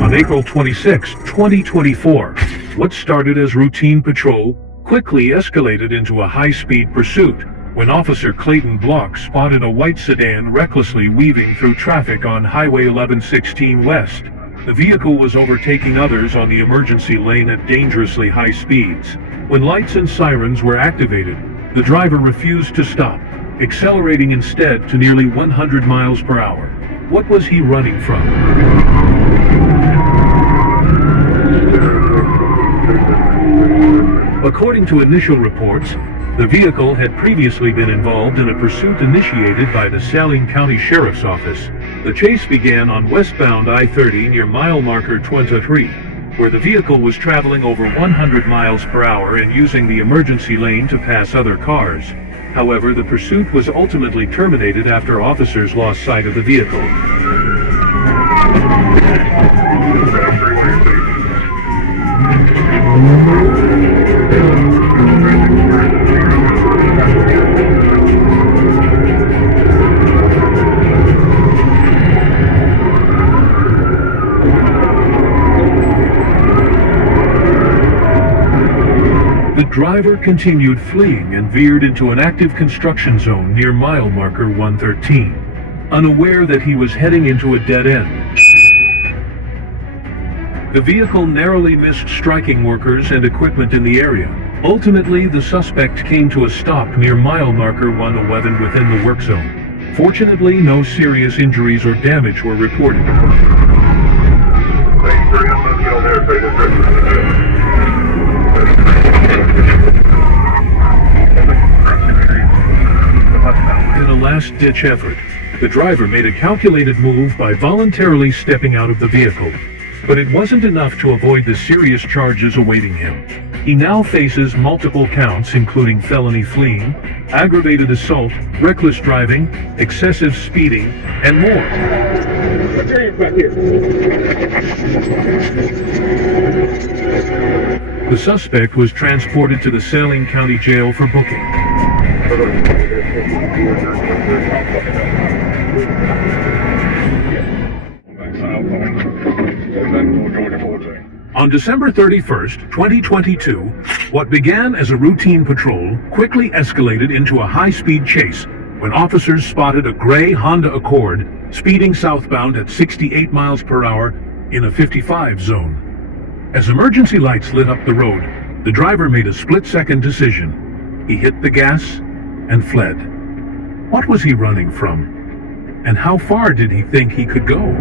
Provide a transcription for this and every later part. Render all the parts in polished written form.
On April 26, 2024, what started as routine patrol quickly escalated into a high-speed pursuit when Officer Clayton Block spotted a white sedan recklessly weaving through traffic on Highway 1116 West. The vehicle was overtaking others on the emergency lane at dangerously high speeds. When lights and sirens were activated, the driver refused to stop, accelerating instead to nearly 100 miles per hour. What was he running from? According to initial reports, the vehicle had previously been involved in a pursuit initiated by the Saline County Sheriff's Office. The chase began on westbound I-30 near mile marker 23, where the vehicle was traveling over 100 miles per hour and using the emergency lane to pass other cars. However, the pursuit was ultimately terminated after officers lost sight of the vehicle. The driver continued fleeing and veered into an active construction zone near mile marker 113, unaware that he was heading into a dead end. The vehicle narrowly missed striking workers and equipment in the area. Ultimately, the suspect came to a stop near mile marker 111 within the work zone. Fortunately, no serious injuries or damage were reported. In a last-ditch effort, the driver made a calculated move by voluntarily stepping out of the vehicle. But it wasn't enough to avoid the serious charges awaiting him. He now faces multiple counts including felony fleeing, aggravated assault, reckless driving, excessive speeding, and more. The suspect was transported to the Saline County Jail for booking. On December 31st, 2022, what began as a routine patrol quickly escalated into a high-speed chase when officers spotted a gray Honda Accord speeding southbound at 68 miles per hour in a 55 zone. As emergency lights lit up the road, the driver made a split-second decision. He hit the gas and fled. What was he running from? And how far did he think he could go?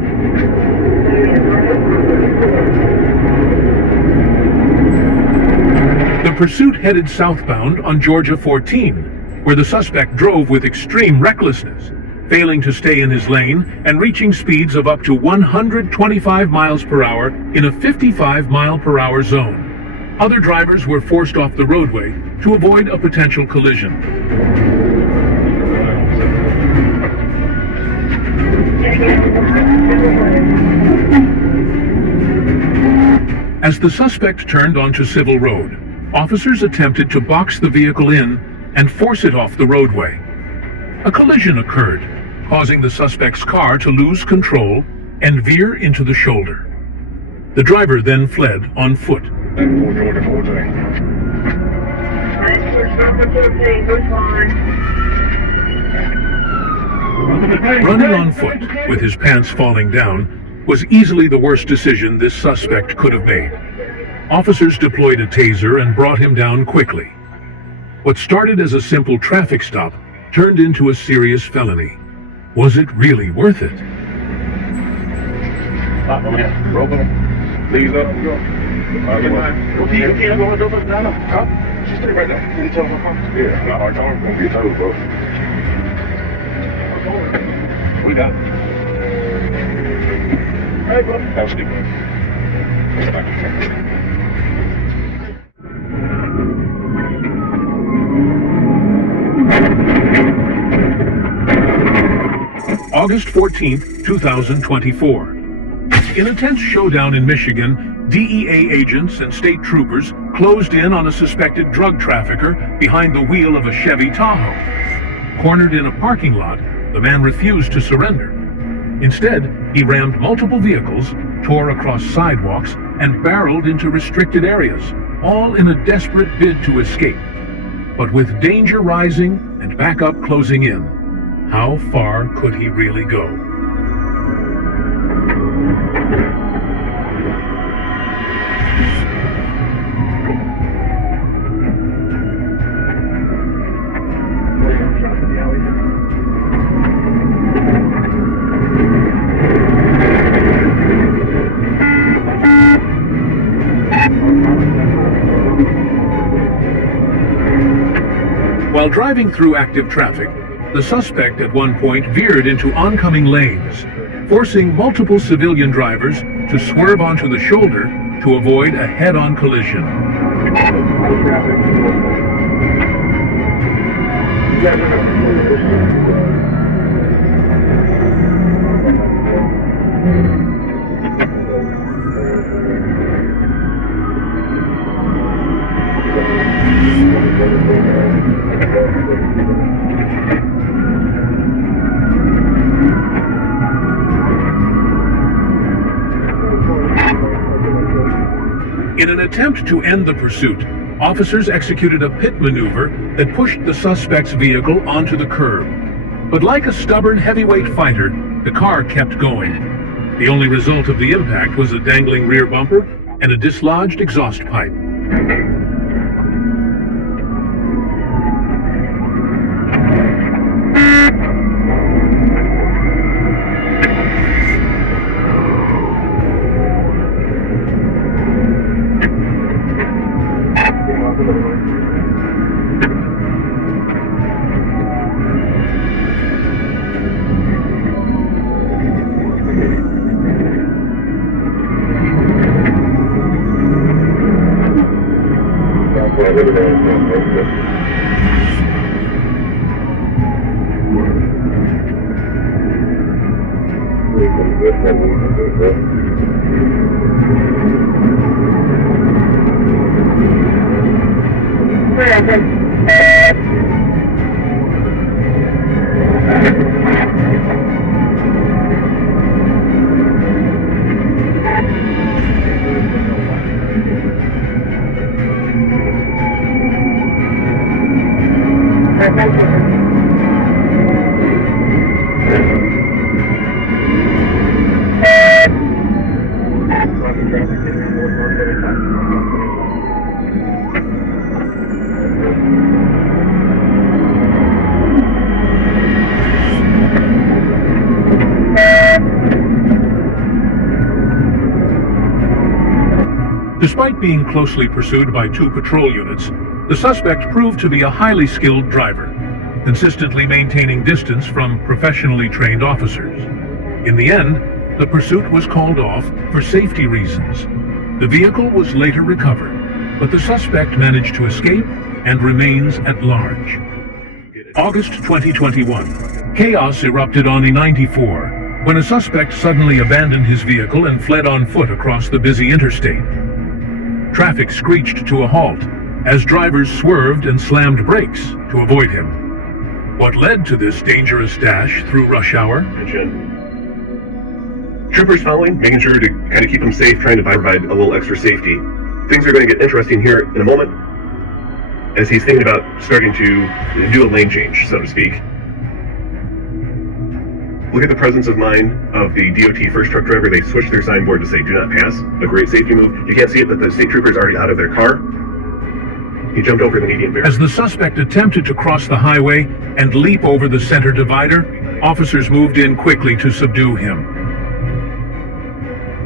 The pursuit headed southbound on Georgia 14, where the suspect drove with extreme recklessness, failing to stay in his lane and reaching speeds of up to 125 miles per hour in a 55 mile per hour zone. Other drivers were forced off the roadway to avoid a potential collision. As the suspect turned onto Civil Road, officers attempted to box the vehicle in and force it off the roadway. A collision occurred, causing the suspect's car to lose control and veer into the shoulder. The driver then fled on foot. Running on foot, with his pants falling down, was easily the worst decision this suspect could have made. Officers deployed a taser and brought him down quickly. What started as a simple traffic stop turned into a serious felony. Was it really worth it? We got it. Hey, bro. That's good. August 14th, 2024. In a tense showdown in Michigan, DEA agents and state troopers closed in on a suspected drug trafficker behind the wheel of a Chevy Tahoe. Cornered in a parking lot, the man refused to surrender. Instead, he rammed multiple vehicles, tore across sidewalks, and barreled into restricted areas, all in a desperate bid to escape. But with danger rising and backup closing in, how far could he really go? While driving through active traffic, the suspect at one point veered into oncoming lanes, forcing multiple civilian drivers to swerve onto the shoulder to avoid a head-on collision. In an attempt to end the pursuit, officers executed a pit maneuver that pushed the suspect's vehicle onto the curb. But like a stubborn heavyweight fighter, the car kept going. The only result of the impact was a dangling rear bumper and a dislodged exhaust pipe. Despite being closely pursued by 2 patrol units, the suspect proved to be a highly skilled driver, consistently maintaining distance from professionally trained officers. In the end, the pursuit was called off for safety reasons. The vehicle was later recovered, but the suspect managed to escape and remains at large. August 2021. Chaos erupted on I-94 when a suspect suddenly abandoned his vehicle and fled on foot across the busy interstate. Traffic screeched to a halt as drivers swerved and slammed brakes to avoid him. What led to this dangerous dash through rush hour? Troopers following, making sure to kind of keep him safe, trying to provide a little extra safety. Things are going to get interesting here in a moment as he's thinking about starting to do a lane change, so to speak. Look at the presence of mind of the DOT first truck driver. They switched their signboard to say, "Do not pass." A great safety move. You can't see it, but the state trooper's already out of their car. He jumped over the median barrier. As the suspect attempted to cross the highway and leap over the center divider, officers moved in quickly to subdue him.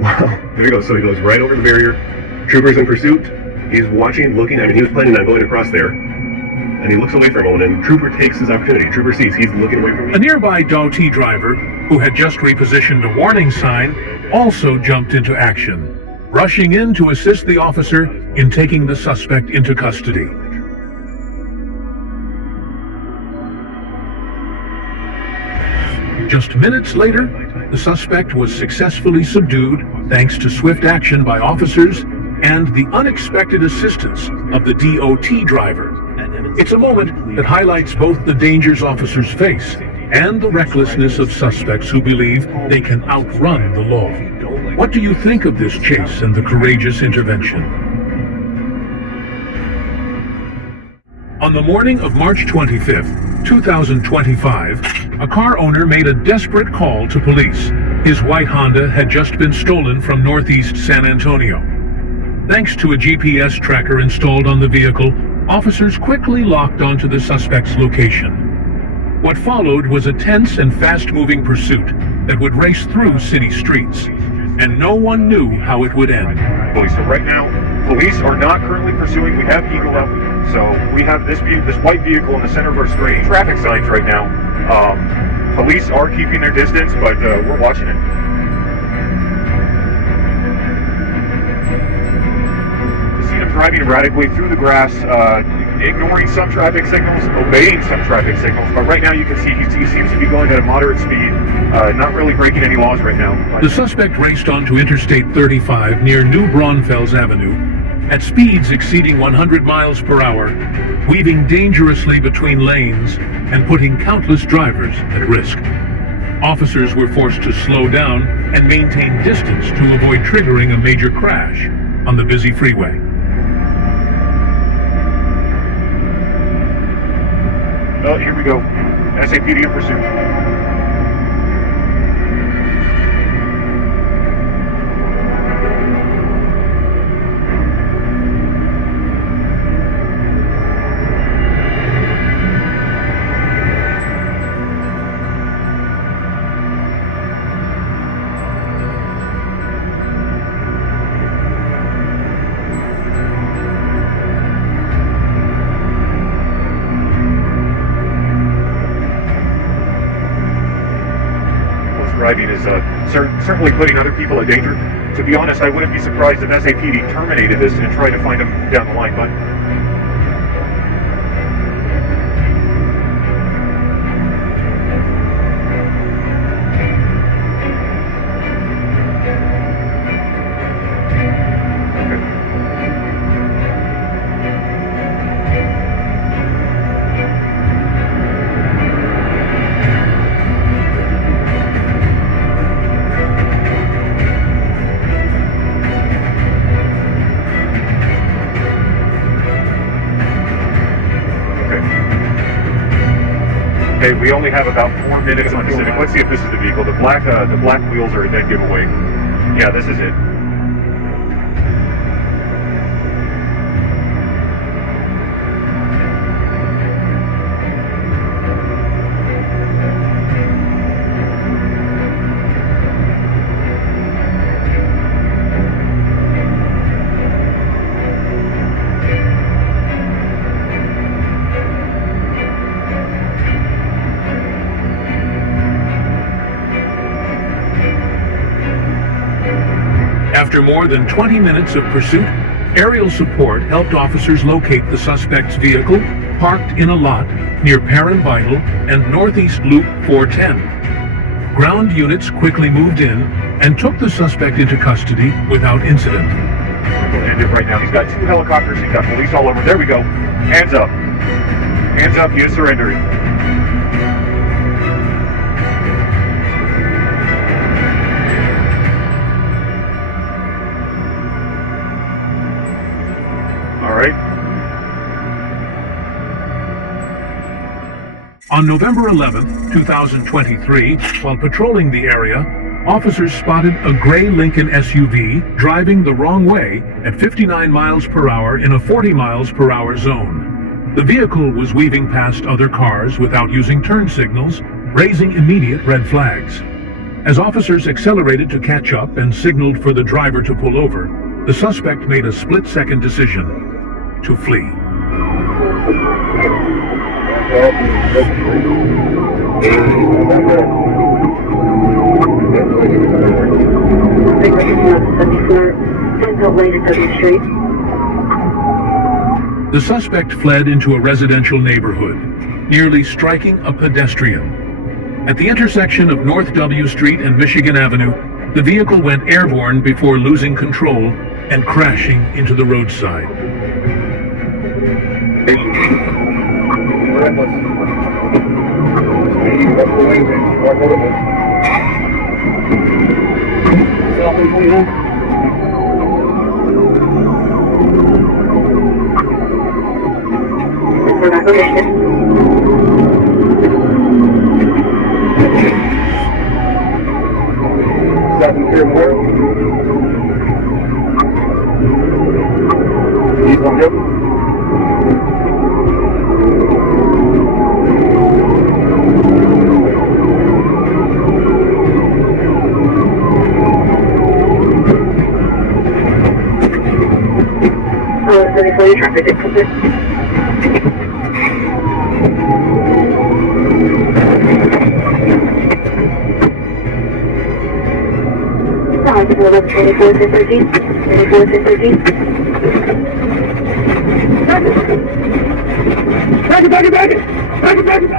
Wow, there he goes. So he goes right over the barrier. Trooper's in pursuit. He's watching, looking. I mean, he was planning on going across there. And he looks away for a moment, and Trooper takes his opportunity. Trooper sees he's looking away from me. A nearby DOT driver, who had just repositioned a warning sign, also jumped into action, rushing in to assist the officer in taking the suspect into custody. Just minutes later, the suspect was successfully subdued thanks to swift action by officers and the unexpected assistance of the DOT driver. It's a moment that highlights both the dangers officers face and the recklessness of suspects who believe they can outrun the law. What do you think of this chase and the courageous intervention? On the morning of March 25th, 2025, a car owner made a desperate call to police. His white Honda had just been stolen from northeast San Antonio. Thanks to a GPS tracker installed on the vehicle, officers quickly locked onto the suspect's location. What followed was a tense and fast-moving pursuit that would race through city streets, and no one knew how it would end. So right now, police are not currently pursuing. We have Eagle up, so we have this white vehicle in the center of our street. Traffic signs right now. Police are keeping their distance, but we're watching it. You see him driving erratically through the grass, ignoring some traffic signals, obeying some traffic signals, but right now you can see he seems to be going at a moderate speed, not really breaking any laws right now. The suspect raced onto Interstate 35 near New Braunfels Avenue at speeds exceeding 100 miles per hour, weaving dangerously between lanes and putting countless drivers at risk. Officers were forced to slow down and maintain distance to avoid triggering a major crash on the busy freeway. Oh, here we go. SAPD in pursuit. Driving is certainly putting other people in danger. To be honest, I wouldn't be surprised if SAPD terminated this and tried to find him down the line, but okay, we only have about 4 minutes on Pacific. Let's see if this is the vehicle. The black wheels are a dead giveaway. Yeah, this is it. After more than 20 minutes of pursuit, aerial support helped officers locate the suspect's vehicle parked in a lot near Perrin Vital and Northeast Loop 410. Ground units quickly moved in and took the suspect into custody without incident. We'll end it right now. He's got 2 helicopters. He's got police all over. There we go. Hands up. Hands up. He is surrendering. All right. On November 11, 2023, while patrolling the area, officers spotted a gray Lincoln SUV driving the wrong way at 59 miles per hour in a 40 miles per hour zone. The vehicle was weaving past other cars without using turn signals, raising immediate red flags. As officers accelerated to catch up and signaled for the driver to pull over, the suspect made a split-second decision to flee. The suspect fled into a residential neighborhood, nearly striking a pedestrian. At the intersection of North W Street and Michigan Avenue, The vehicle went airborne before losing control and crashing into the roadside.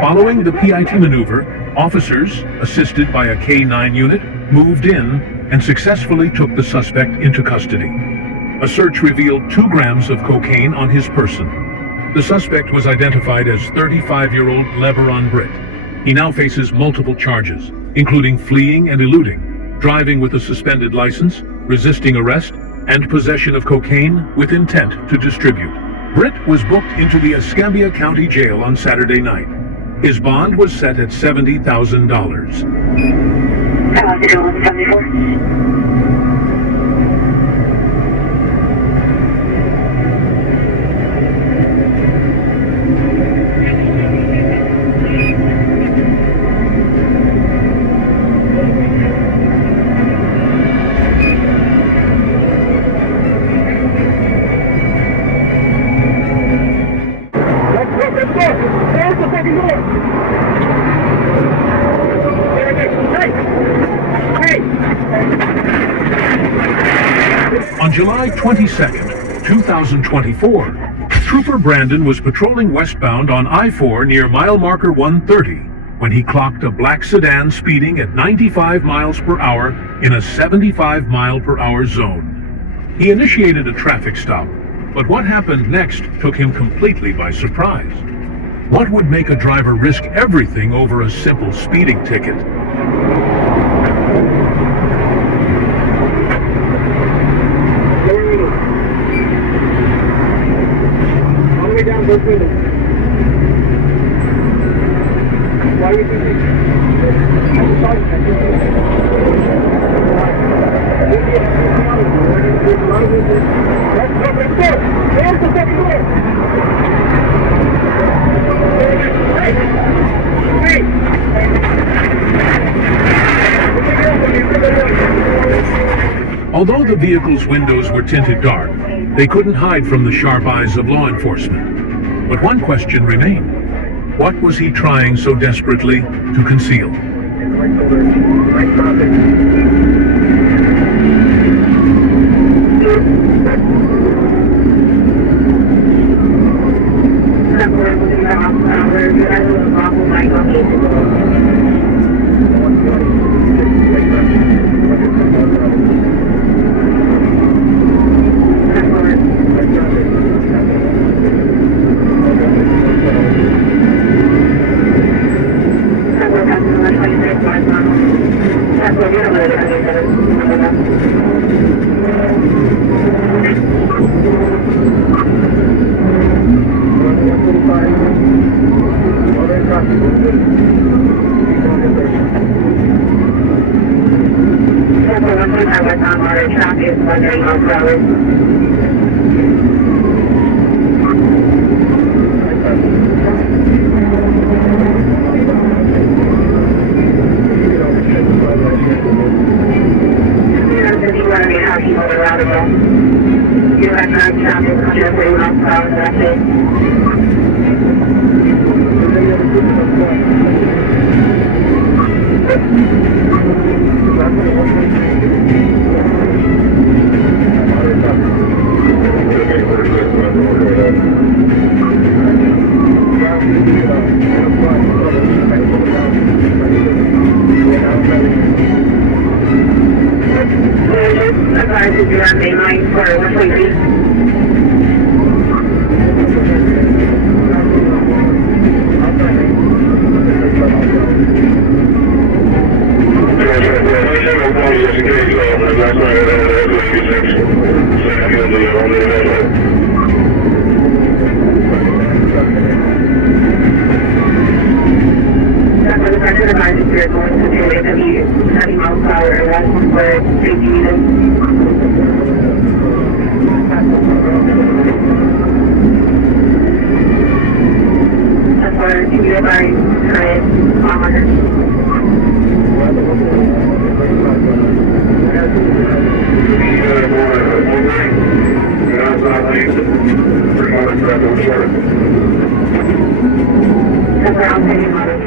Following the PIT maneuver, officers, assisted by a K-9 unit, moved in and successfully took the suspect into custody. A search revealed 2 grams of cocaine on his person. The suspect was identified as 35-year-old LeBaron Britt. He now faces multiple charges, including fleeing and eluding, driving with a suspended license, resisting arrest, and possession of cocaine with intent to distribute. Britt was booked into the Escambia County Jail on Saturday night. His bond was set at $70,000. On July 22nd, 2024, Trooper Brandon was patrolling westbound on I-4 near mile marker 130 when he clocked a black sedan speeding at 95 miles per hour in a 75 mile per hour zone. He initiated a traffic stop, but what happened next took him completely by surprise. What would make a driver risk everything over a simple speeding ticket? All the way down both windows. Why are you thinking? I'm sorry. Let's go. There's the second door. Although the vehicle's windows were tinted dark, they couldn't hide from the sharp eyes of law enforcement. But one question remained. What was he trying so desperately to conceal?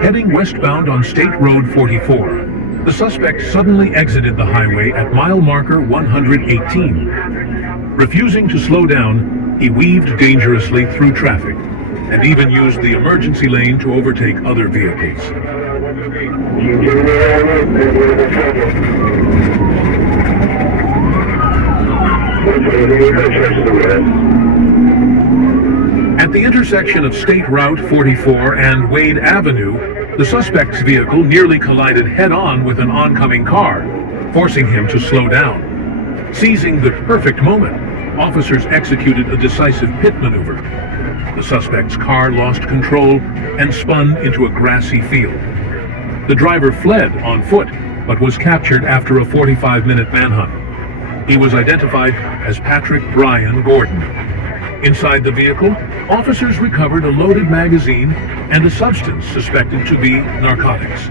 Heading westbound on State Road 44, the suspect suddenly exited the highway at mile marker 118. Refusing to slow down, he weaved dangerously through traffic and even used the emergency lane to overtake other vehicles. At the intersection of State Route 44 and Wade Avenue, the suspect's vehicle nearly collided head-on with an oncoming car, forcing him to slow down. Seizing the perfect moment, officers executed a decisive pit maneuver. The suspect's car lost control and spun into a grassy field. The driver fled on foot, but was captured after a 45-minute manhunt. He was identified as Patrick Brian Gordon. Inside the vehicle, officers recovered a loaded magazine and a substance suspected to be narcotics.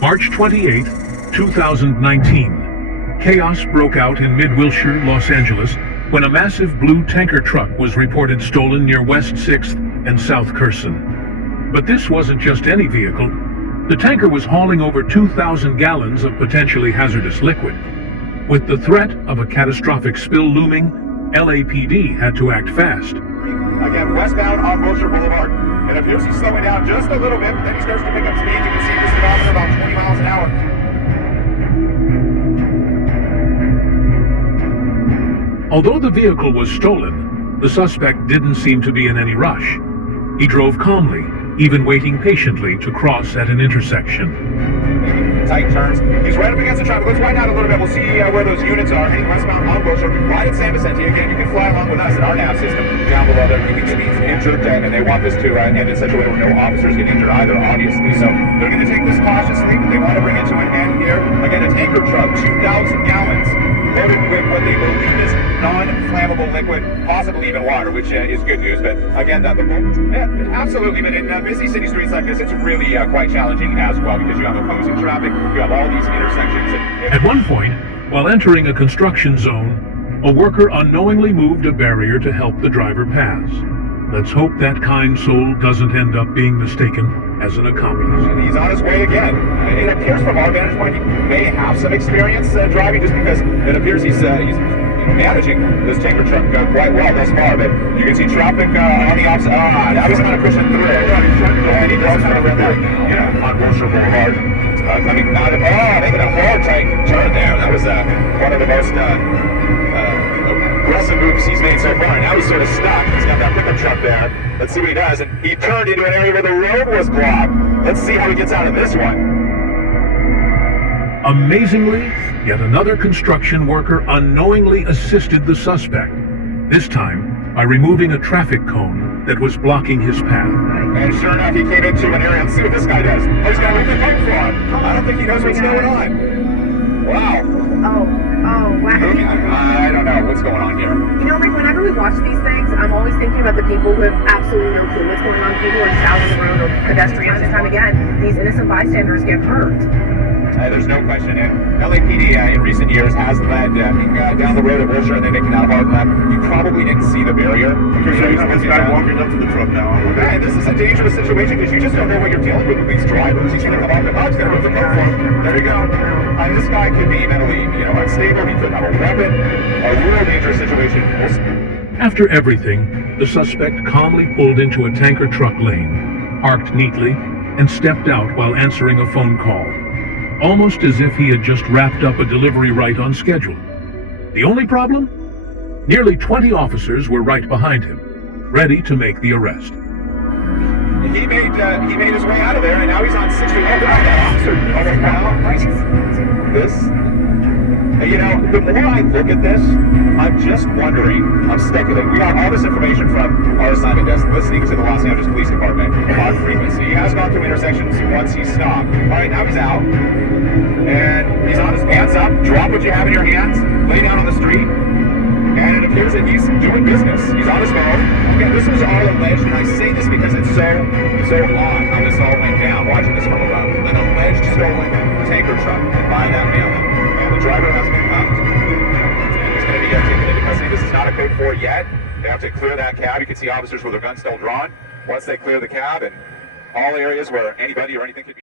March 28, 2019. Chaos broke out in mid-Wilshire, Los Angeles, when a massive blue tanker truck was reported stolen near West 6th and South Curzon. But this wasn't just any vehicle. The tanker was hauling over 2,000 gallons of potentially hazardous liquid. With the threat of a catastrophic spill looming, LAPD had to act fast. Again, westbound on Wilshire Boulevard. It appears he's slowing down just a little bit, but then he starts to pick up speed. You can see this speedometer about 20 miles an hour. Although the vehicle was stolen, the suspect didn't seem to be in any rush. He drove calmly, even waiting patiently to cross at an intersection. Tight turns. He's right up against the traffic. Let's wind out a little bit. We'll see where those units are heading westbound on Wilshire. Right at San Vicente. Again, you can fly along with us in our nav system down below there. You can get injured, and they want this to end in such a way where no officers get injured either, obviously. So they're going to take this cautiously, but they want to bring it to an end here. Again, a tanker truck, 2,000 gallons, loaded with what they believe is non-flammable liquid, possibly even water, which is good news. But again, absolutely. But in busy city streets like this, it's really quite challenging as well, because you have opposing traffic, you have all these intersections. At one point, while entering a construction zone, a worker unknowingly moved a barrier to help the driver pass. Let's hope that kind soul doesn't end up being mistaken as an accomplice. And he's on his way again. It appears from our vantage point he may have some experience driving, just because it appears he's managing this tanker truck quite well thus far. But you can see traffic on the opposite. Now he's kind of pushing through. And he does kind of red light now. Yeah, on Wilshire Boulevard. Coming out of, making a hard tight turn there. That was one of the most aggressive moves he's made so far. And now he's sort of stuck. He's got that pickup truck there. Let's see what he does. And he turned into an area where the road was blocked. Let's see how he gets out of this one. Amazingly, yet another construction worker unknowingly assisted the suspect, this time by removing a traffic cone that was blocking his path. And sure enough, he came into an area. Let's see what this guy does. Oh, he's got a pipe for him. I don't think he knows what's going on. Wow. Oh, wow. I don't know what's going on here. You know, Rick, whenever we watch these things, I'm always thinking about the people who have absolutely no clue what's going on. People who are just out on the road, or pedestrians. Time and time again, these innocent bystanders get hurt. There's no question. And LAPD in recent years has led down the road at Wilshire, and they're making that hard left. You probably didn't see the barrier. This guy walking up to the truck now. Okay, this is a dangerous situation, because you just don't know what you're dealing with these drivers. He's going to come up and he's going to rip the coat for him. There you go. This guy could be mentally, unstable. He could have a weapon. A real dangerous situation. After everything, the suspect calmly pulled into a tanker truck lane, parked neatly, and stepped out while answering a phone call, almost as if he had just wrapped up a delivery right on schedule. The only problem? Nearly 20 officers were right behind him, ready to make the arrest. He made his way out of there, and now he's on 60. Oh, that officer almost went out. This. You know, the more I look at this, I'm just wondering, I'm speculating. We got all this information from our assignment desk listening to the Los Angeles Police Department on frequency. He has gone through intersections once he's stopped. All right, now he's out. And he's on his hands up. Drop what you have in your hands. Lay down on the street. And it appears that he's doing business. He's on his phone. Okay, this was all alleged, and I say this because it's so odd how this all went down, watching this from above. An alleged stolen tanker truck by that mailman. And the driver has been cuffed. And he's going to be taken into custody. This is not a code 4 yet. They have to clear that cab. You can see officers with their guns still drawn. Once they clear the cab and all areas where anybody or anything could be